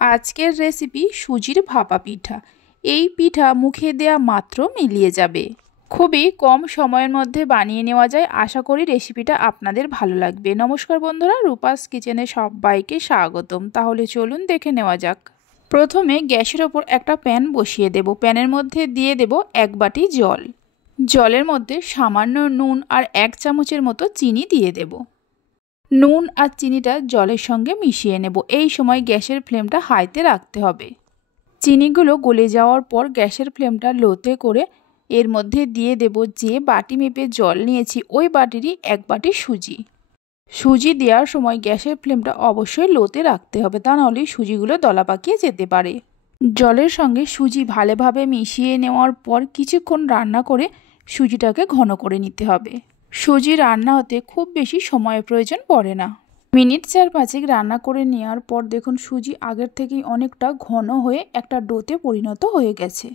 আজকের রেসিপি সুজির ভাপা পিঠা। এই পিঠা মুখে দেয়া মাত্র মিলিয়ে যাবে। খুবই কম সময়ের মধ্যে বানিয়ে নেওয়া যায়। আশা করি রেসিপিটা আপনাদের ভালো লাগবে। নমস্কার বন্ধুরা, রূপাস কিচেনে সবাইকে স্বাগতম। তাহলে চলুন দেখে নেওয়া যাক। প্রথমে গ্যাসের ওপর একটা প্যান বসিয়ে দেব। প্যানের মধ্যে দিয়ে দেব 1 বাটি জল। জলের মধ্যে সামান্য নুন আর 1 চামচের মতো চিনি দিয়ে দেব। নুন আর চিনিটা জলের সঙ্গে মিশিয়ে নেব। এই সময় গ্যাসের ফ্লেমটা হাইতে রাখতে হবে। চিনিগুলো গলে যাওয়ার পর গ্যাসের ফ্লেমটা লোতে করে এর মধ্যে দিয়ে দেব যে বাটি মেপে জল নিয়েছি ওই বাটিরই 1 বাটি সুজি। সুজি দেওয়ার সময় গ্যাসের ফ্লেমটা অবশ্যই লোতে রাখতে হবে, তা নাহলে সুজিগুলো দলা পাকিয়ে যেতে পারে। জলের সঙ্গে সুজি ভালোভাবে মিশিয়ে নেওয়ার পর কিছুক্ষণ রান্না করে সুজিটাকে ঘন করে নিতে হবে। সুজি রান্না হতে খুব বেশি সময়ের প্রয়োজন পড়ে না। মিনিট 4-5 রান্না করে নেওয়ার পর দেখুন সুজি আগের থেকেই অনেকটা ঘন হয়ে একটা ডোতে পরিণত হয়ে গেছে।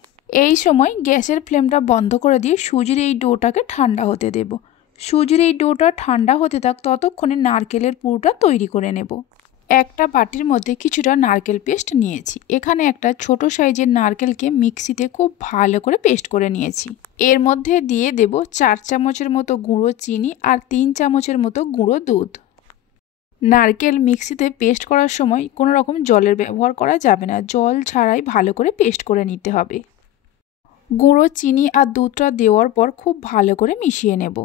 এই সময় গ্যাসের ফ্লেমটা বন্ধ করে দিয়ে সুজির এই ডোটাকে ঠান্ডা হতে দেব। সুজির এই ডোটা ঠান্ডা হতে থাক ততক্ষণে নারকেলের পুরটা তৈরি করে নেব। একটা বাটির মধ্যে কিছুটা নারকেল পেস্ট নিয়েছি। এখানে একটা ছোট সাইজের নারকেলকে মিক্সিতে খুব ভালো করে পেস্ট করে নিয়েছি। এর মধ্যে দিয়ে দেব 4 চামচের মতো গুঁড়ো চিনি আর 3 চামচের মতো গুঁড়ো দুধ। নারকেল মিক্সিতে পেস্ট করার সময় কোনো রকম জলের ব্যবহার করা যাবে না, জল ছাড়াই ভালো করে পেস্ট করে নিতে হবে। গুঁড়ো চিনি আর দুধটা দেওয়ার পর খুব ভালো করে মিশিয়ে নেব।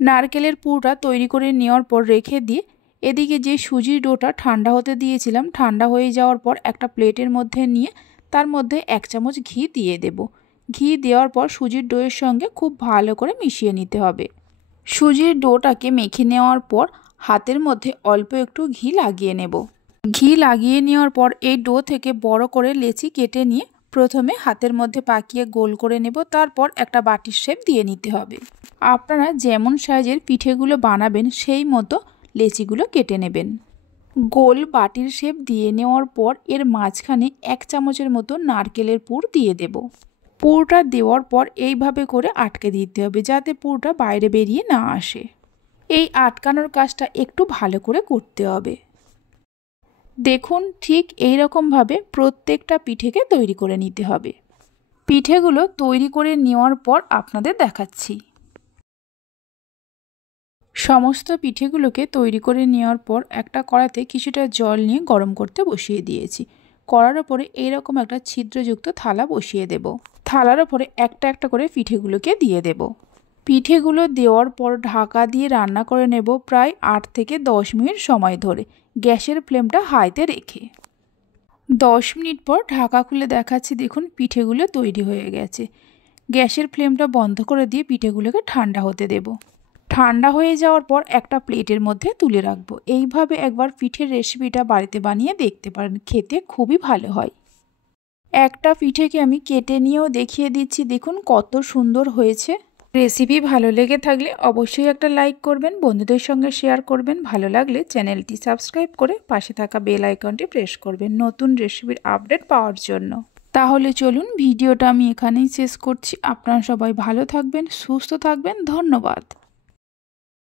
নারকেলের পুরটা তৈরি করে নেওয়ার পর রেখে দিয়ে এদিকে যে সুজির ডোটা ঠান্ডা হতে দিয়েছিলাম, ঠান্ডা হয়ে যাওয়ার পর একটা প্লেটের মধ্যে নিয়ে তার মধ্যে 1 চামচ ঘি দিয়ে দেব। ঘি দেওয়ার পর সুজির ডোয়ের সঙ্গে খুব ভালো করে মিশিয়ে নিতে হবে। সুজির ডোটাকে মেখে নেওয়ার পর হাতের মধ্যে অল্প একটু ঘি লাগিয়ে নেব। ঘি লাগিয়ে নেওয়ার পর এই ডো থেকে বড় করে লেচি কেটে নিয়ে প্রথমে হাতের মধ্যে পাকিয়ে গোল করে নেব। তারপর একটা বাটির শেপ দিয়ে নিতে হবে। আপনারা যেমন সাইজের পিঠেগুলো বানাবেন সেই মতো লেচিগুলো কেটে নেবেন। গোল বাটির শেপ দিয়ে নেওয়ার পর এর মাঝখানে 1 চামচের মতো নারকেলের পুর দিয়ে দেব। পুরটা দেওয়ার পর এইভাবে করে আটকে দিতে হবে যাতে পুরটা বাইরে বেরিয়ে না আসে। এই আটকানোর কাজটা একটু ভালো করে করতে হবে। দেখুন ঠিক এই রকমভাবে প্রত্যেকটা পিঠেকে তৈরি করে নিতে হবে। পিঠেগুলো তৈরি করে নেওয়ার পর আপনাদের দেখাচ্ছি। সমস্ত পিঠেগুলোকে তৈরি করে নেওয়ার পর একটা কড়াতে কিছুটা জল নিয়ে গরম করতে বসিয়ে দিয়েছি। কড়ার ওপরে এইরকম একটা ছিদ্রযুক্ত থালা বসিয়ে দেব। থালার ওপরে একটা একটা করে পিঠেগুলোকে দিয়ে দেব। পিঠেগুলো দেওয়ার পর ঢাকা দিয়ে রান্না করে নেব প্রায় 8 থেকে 10 মিনিট সময় ধরে, গ্যাসের ফ্লেমটা হাইতে রেখে। 10 মিনিট পর ঢাকা খুলে দেখাচ্ছি। দেখুন পিঠেগুলো তৈরি হয়ে গেছে। গ্যাসের ফ্লেমটা বন্ধ করে দিয়ে পিঠেগুলোকে ঠান্ডা হতে দেব। ঠান্ডা হয়ে যাওয়ার পর একটা প্লেটের মধ্যে তুলে রাখবো। এইভাবে একবার পিঠের রেসিপিটা বাড়িতে বানিয়ে দেখতে পারেন, খেতে খুবই ভালো হয়। একটা পিঠেকে আমি কেটে নিয়েও দেখিয়ে দিচ্ছি, দেখুন কত সুন্দর হয়েছে। রেসিপি ভালো লেগে থাকলে অবশ্যই একটা লাইক করবেন, বন্ধুদের সঙ্গে শেয়ার করবেন। ভালো লাগলে চ্যানেলটি সাবস্ক্রাইব করে পাশে থাকা বেল আইকনটি প্রেস করবেন নতুন রেসিপির আপডেট পাওয়ার জন্য। তাহলে চলুন ভিডিওটা আমি এখানেই শেষ করছি। আপনারা সবাই ভালো থাকবেন, সুস্থ থাকবেন। ধন্যবাদ।